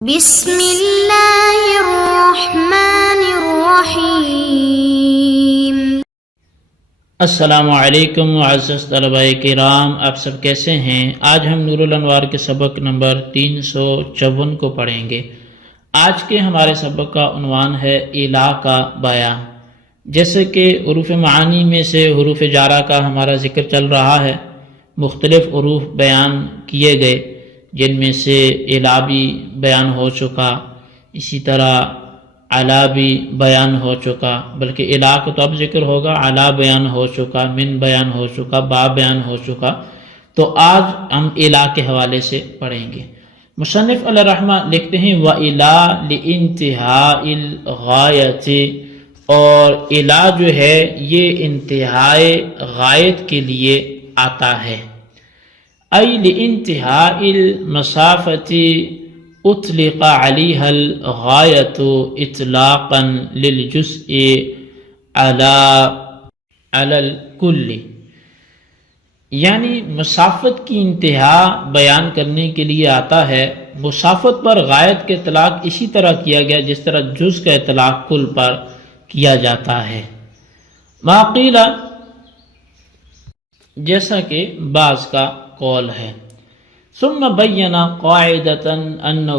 بسم اللہ الرحمن الرحیم۔ السلام علیکم معزز طلباء کرام، آپ سب کیسے ہیں؟ آج ہم نور الانوار کے سبق نمبر 354 کو پڑھیں گے۔ آج کے ہمارے سبق کا عنوان ہے الہ کا بیان۔ جیسے کہ حروف معانی میں سے حروف جارہ کا ہمارا ذکر چل رہا ہے، مختلف حروف بیان کیے گئے جن میں سے الہ بھی بیان ہو چکا، اسی طرح علا بھی بیان ہو چکا، بلکہ الہ کا تو اب ذکر ہوگا، علا بیان ہو چکا، من بیان ہو چکا، با بیان ہو چکا۔ تو آج ہم الہ کے حوالے سے پڑھیں گے۔ مصنف علیہ الرحمہ لکھتے ہیں وَإِلَى لِانتہاء الغایۃ، اور الہ جو ہے یہ انتہائے غایت کے لیے آتا ہے۔ ای لانتہاء المسافۃ اطلق علیہا الغایۃ اطلاقا للجزء علی الکل، یعنی مسافت کی انتہا بیان کرنے کے لیے آتا ہے۔ مسافت پر غایت کا اطلاق اسی طرح کیا گیا جس طرح جز کا اطلاق کل پر کیا جاتا ہے۔ ما قیل، جیسا کہ بعض کا قول ہے۔ ثم بین قاعدۃ انہ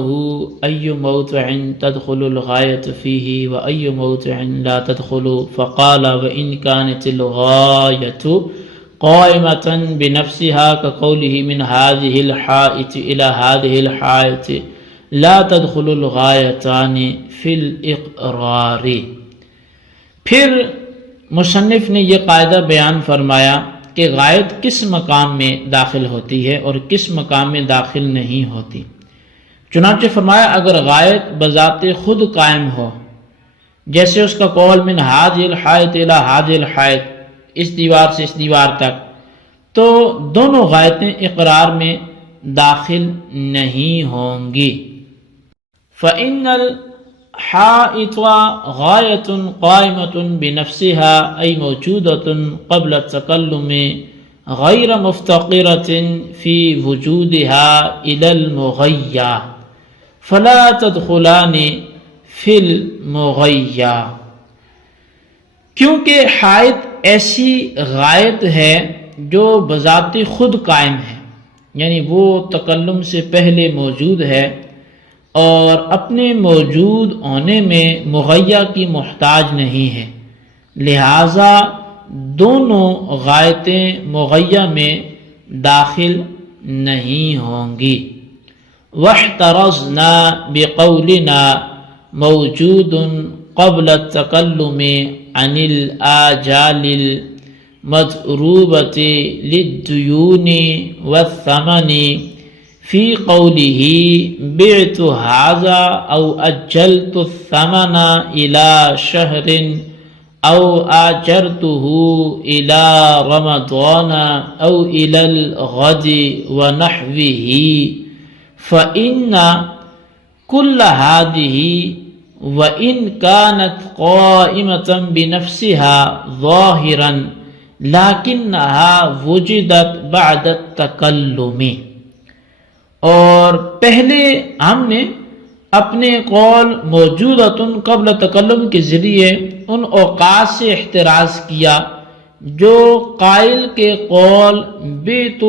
ای موضع تدخل الغایۃ فیہ و ای موضع لا تدخل، فقال وان كانت الغایۃ قائمۃ بنفسها كقوله من هذه الحائط الى هذه الحائط لا تدخل الغایتان فی الاقرار۔ پھر مصنف نے یہ قاعدہ بیان فرمایا کہ غایت کس مقام میں داخل ہوتی ہے اور کس مقام میں داخل نہیں ہوتی۔ چنانچہ فرمایا اگر غایت بذات خود قائم ہو، جیسے اس کا قول من هذه الحائط الى هذه الحائط، اس دیوار سے اس دیوار تک، تو دونوں غایتیں اقرار میں داخل نہیں ہوں گی۔ فإن الحائط غایۃ قائمۃ بنفسها أي موجودة قبل التکلم غیر مفتقرة في وجودها إلى المغیّا فلا تدخلان في المغیّا، کیونکہ حائط ایسی غایت ہے جو بذات خود قائم ہے، یعنی وہ تکلم سے پہلے موجود ہے اور اپنے موجود ہونے میں مغیّا کی محتاج نہیں ہے، لہٰذا دونوں غایتیں مغیّا میں داخل نہیں ہوں گی۔ واحترزنا بقولنا موجود قبل التکلم عن الآجال المضروبة للدیون والثمن فی قوله بعت هذا او اجلت الثمن الى شهر او آجرته الى رمضان او الى الغد ونحوه، فإن كل هذه وإن كانت قائمة بنفسها ظاهرا لكنها وجدت بعد التکلم۔ اور پہلے ہم نے اپنے قول موجودۃ قبل تکلم کے ذریعے ان اوقات سے احتراز کیا جو قائل کے قول بیت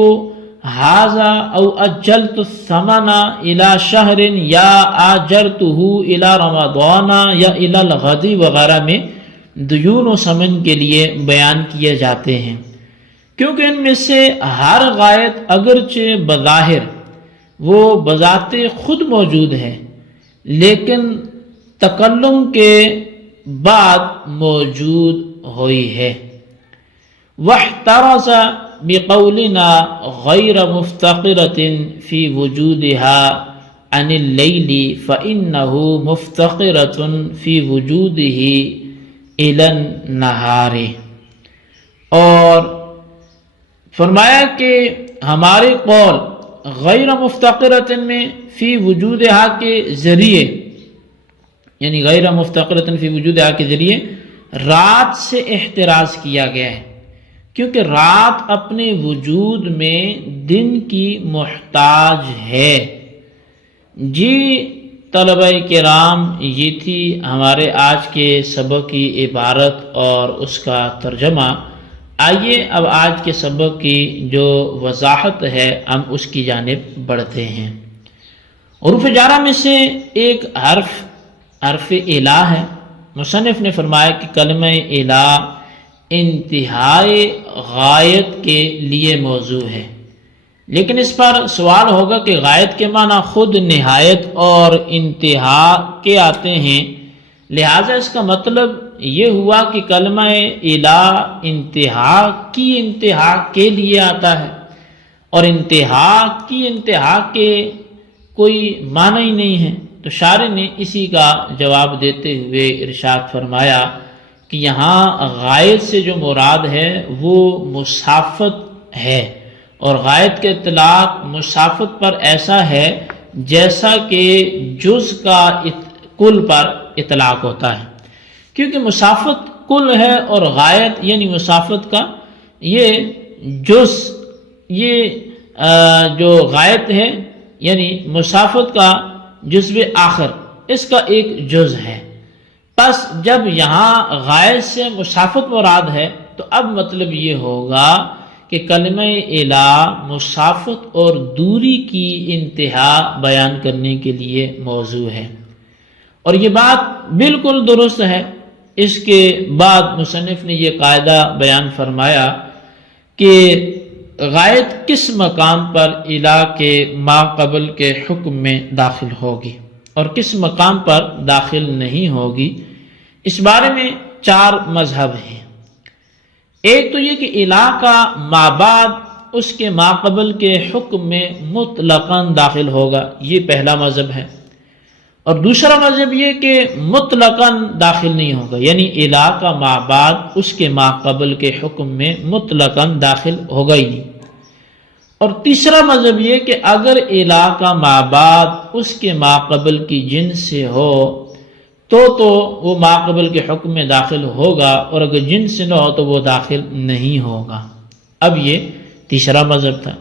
ھذا او اجلت الثمن الی شہر یا آجرتہ الی رمضان یا الی الغد وغیرہ میں دیون و ثمن کے لیے بیان کیے جاتے ہیں، کیونکہ ان میں سے ہر غایت اگرچہ بظاہر وہ بذات خود موجود ہے لیکن تکلم کے بعد موجود ہوئی ہے۔ واحترز بقولنا غیر مفتقرة فی وجودها عن اللیل فإنه مفتقرة فی وجوده إلی النہار، اور فرمایا کہ ہمارے قول غیر مفتقرۃ میں فی وجودہا کے ذریعے، یعنی غیر مفتقرۃ فی وجودہا کے ذریعے رات سے احتراز کیا گیا ہے، کیونکہ رات اپنے وجود میں دن کی محتاج ہے۔ جی طلبہ کرام، یہ تھی ہمارے آج کے سبق کی عبارت اور اس کا ترجمہ۔ آئیے اب آج کے سبق کی جو وضاحت ہے ہم اس کی جانب بڑھتے ہیں۔ حروف جارہ میں سے ایک حرف الہ ہے۔ مصنف نے فرمایا کہ کلمہ الہ انتہائی غایت کے لیے موضوع ہے، لیکن اس پر سوال ہوگا کہ غایت کے معنی خود نہایت اور انتہا کے آتے ہیں، لہٰذا اس کا مطلب یہ ہوا کہ کلمہ الہ انتہا کے لیے آتا ہے، اور انتہا کے کوئی معنی ہی نہیں ہے۔ تو شارح نے اسی کا جواب دیتے ہوئے ارشاد فرمایا کہ یہاں غایت سے جو مراد ہے وہ مسافت ہے، اور غایت کے اطلاق مسافت پر ایسا ہے جیسا کہ جز کا کل پر اطلاق ہوتا ہے، کیونکہ مسافت کل ہے اور غایت یعنی مسافت کا یہ جز، یہ جو غایت ہے یعنی مسافت کا جزو آخر، اس کا ایک جز ہے۔ پس جب یہاں غایت سے مسافت مراد ہے تو اب مطلب یہ ہوگا کہ کلمہ الہ مسافت اور دوری کی انتہا بیان کرنے کے لیے موضوع ہے، اور یہ بات بالکل درست ہے۔ اس کے بعد مصنف نے یہ قاعدہ بیان فرمایا کہ غایت کس مقام پر الہ کے ما قبل کے حکم میں داخل ہوگی اور کس مقام پر داخل نہیں ہوگی، اس بارے میں 4 مذہب ہیں۔ ایک تو یہ کہ الہ کا ما بعد اس کے ما قبل کے حکم میں مطلقاً داخل ہوگا، یہ پہلا مذہب ہے، اور دوسرا مذہب یہ کہ مطلقاً داخل نہیں ہوگا، یعنی الہ کا ما بعد اس کے ما قبل کے حکم میں مطلقاً داخل ہوگا ہی نہیں، اور تیسرا مذہب یہ کہ اگر الہ کا ما بعد اس کے ما قبل کی جنس سے ہو تو وہ ما قبل کے حکم میں داخل ہوگا، اور اگر جنس سے نہ ہو تو وہ داخل نہیں ہوگا۔ اب یہ تیسرا مذہب تھا۔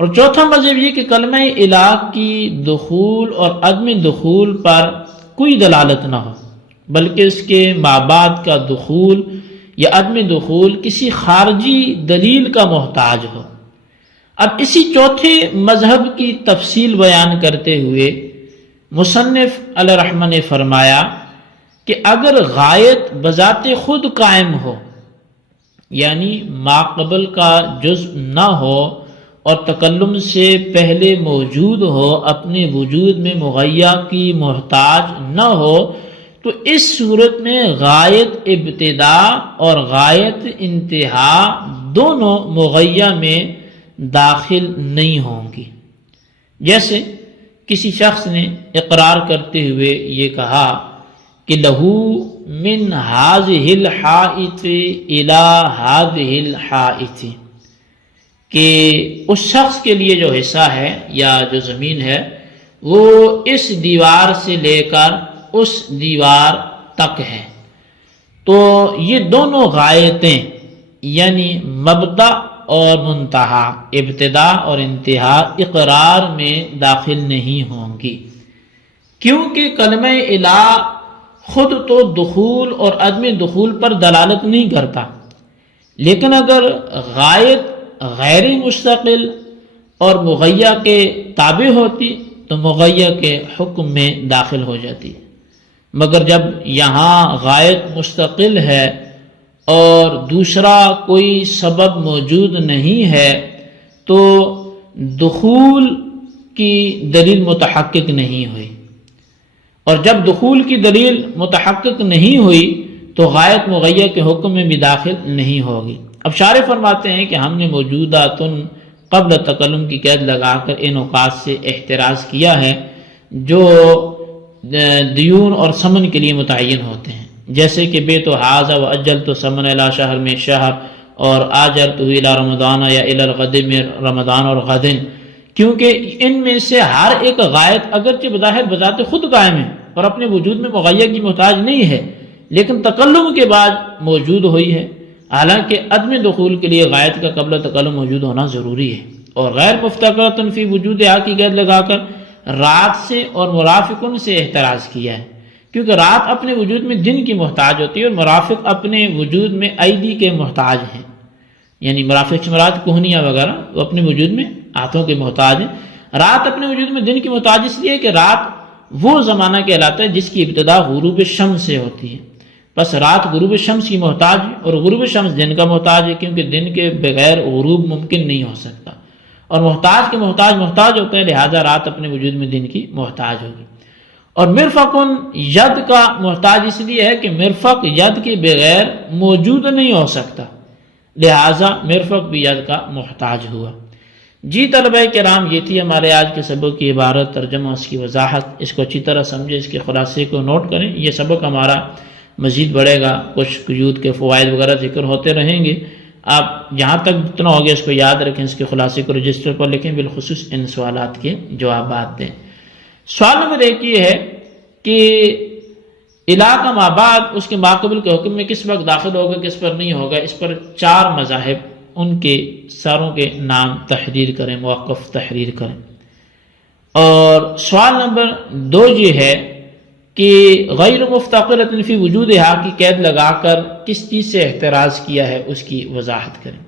اور چوتھا مذہب یہ کہ کلمہ الہ کی دخول اور عدم دخول پر کوئی دلالت نہ ہو، بلکہ اس کے ما بعد کا دخول یا عدم دخول کسی خارجی دلیل کا محتاج ہو۔ اب اسی چوتھے مذہب کی تفصیل بیان کرتے ہوئے مصنف علیہ رحمہ نے فرمایا کہ اگر غایت بذات خود قائم ہو، یعنی ما قبل کا جزء نہ ہو اور تکلم سے پہلے موجود ہو، اپنے وجود میں مغیّا کی محتاج نہ ہو، تو اس صورت میں غایت ابتدا اور غایت انتہا دونوں مغیّا میں داخل نہیں ہوں گی۔ جیسے کسی شخص نے اقرار کرتے ہوئے یہ کہا کہ لہو من ہذہ الحائط الی ہذہ الحائط، کہ اس شخص کے لیے جو حصہ ہے یا جو زمین ہے وہ اس دیوار سے لے کر اس دیوار تک ہے، تو یہ دونوں غایتیں یعنی مبدأ اور منتہا، ابتدا اور انتہا اقرار میں داخل نہیں ہوں گی، کیونکہ کلمہ الہ خود تو دخول اور عدم دخول پر دلالت نہیں کرتا، لیکن اگر غایت غیر مستقل اور مغیّا کے تابع ہوتی تو مغیّا کے حکم میں داخل ہو جاتی، مگر جب یہاں غایت مستقل ہے اور دوسرا کوئی سبب موجود نہیں ہے تو دخول کی دلیل متحقق نہیں ہوئی، اور جب دخول کی دلیل متحقق نہیں ہوئی تو غایت مغیّا کے حکم میں بھی داخل نہیں ہوگی۔ اب شارح فرماتے ہیں کہ ہم نے موجوداتن قبل تکلم کی قید لگا کر ان اوقات سے احتراز کیا ہے جو دیون اور سمن کے لیے متعین ہوتے ہیں، جیسے کہ بیت و حاضہ و اجل تو سمن الی شہر میں شہر، اور آجر تو الی رمضان یا الی الغد میں رمضان اور غدن، کیونکہ ان میں سے ہر ایک غایت اگرچہ بظاہر بذات خود قائم ہے اور اپنے وجود میں مغیّا کی محتاج نہیں ہے، لیکن تکلم کے بعد موجود ہوئی ہے، حالانکہ عدم دخول کے لیے غایت کا قبل تکلم موجود ہونا ضروری ہے، اور غیر مفتقرۃ فی وجود کی قید لگا کر رات سے اور مرافقن سے احتراز کیا ہے، کیونکہ رات اپنے وجود میں دن کی محتاج ہوتی ہے اور مرافق اپنے وجود میں ایدی کے محتاج ہیں، یعنی مرافق سے مراد کوہنیاں وغیرہ وہ اپنے وجود میں ہاتھوں کے محتاج ہیں۔ رات اپنے وجود میں دن کی محتاج اس لیے کہ رات وہ زمانہ کہلاتا ہے جس کی ابتدا غروب شمس سے ہوتی ہے، بس رات غروب شمس کی محتاج ہے اور غروب شمس دن کا محتاج ہے، کیونکہ دن کے بغیر غروب ممکن نہیں ہو سکتا، اور محتاج کے محتاج ہوتا ہے، لہذا رات اپنے وجود میں دن کی محتاج ہوگی۔ اور مرفقن ید کا محتاج اس لیے ہے کہ مرفق ید کے بغیر موجود نہیں ہو سکتا، لہذا مرفق بھی ید کا محتاج ہوا۔ جی طلبہ کرام، یہ تھی ہمارے آج کے سبق کی عبارت، ترجمہ، اس کی وضاحت۔ اس کو اچھی طرح سمجھیں، اس کے خلاصے کو نوٹ کریں۔ یہ سبق ہمارا مزید بڑھے گا، کچھ قیود کے فوائد وغیرہ ذکر ہوتے رہیں گے۔ آپ جہاں تک جتنا ہو گیا اس کو یاد رکھیں، اس کے خلاصے کو رجسٹر پر لکھیں، بالخصوص ان سوالات کے جوابات دیں۔ سوال نمبر 1 یہ ہے کہ علاقہ ما بعد اس کے ماقبل کے حکم میں کس وقت داخل ہوگا، کس پر نہیں ہوگا۔ اس پر 4 مذاہب، ان کے ساروں کے نام تحریر کریں، موقف تحریر کریں۔ اور سوال نمبر 2 یہ ہے کہ غیر مفتقرۃ فی وجودہا کی قید لگا کر کس چیز سے احتراز کیا ہے، اس کی وضاحت کریں۔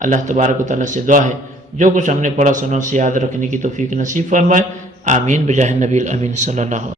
اللہ تبارک و تعالیٰ سے دعا ہے جو کچھ ہم نے پڑھا سنوں سے یاد رکھنے کی توفیق نصیب فرمائے۔ آمین بجاہ نبی الامین صلی اللہ علیہ وسلم۔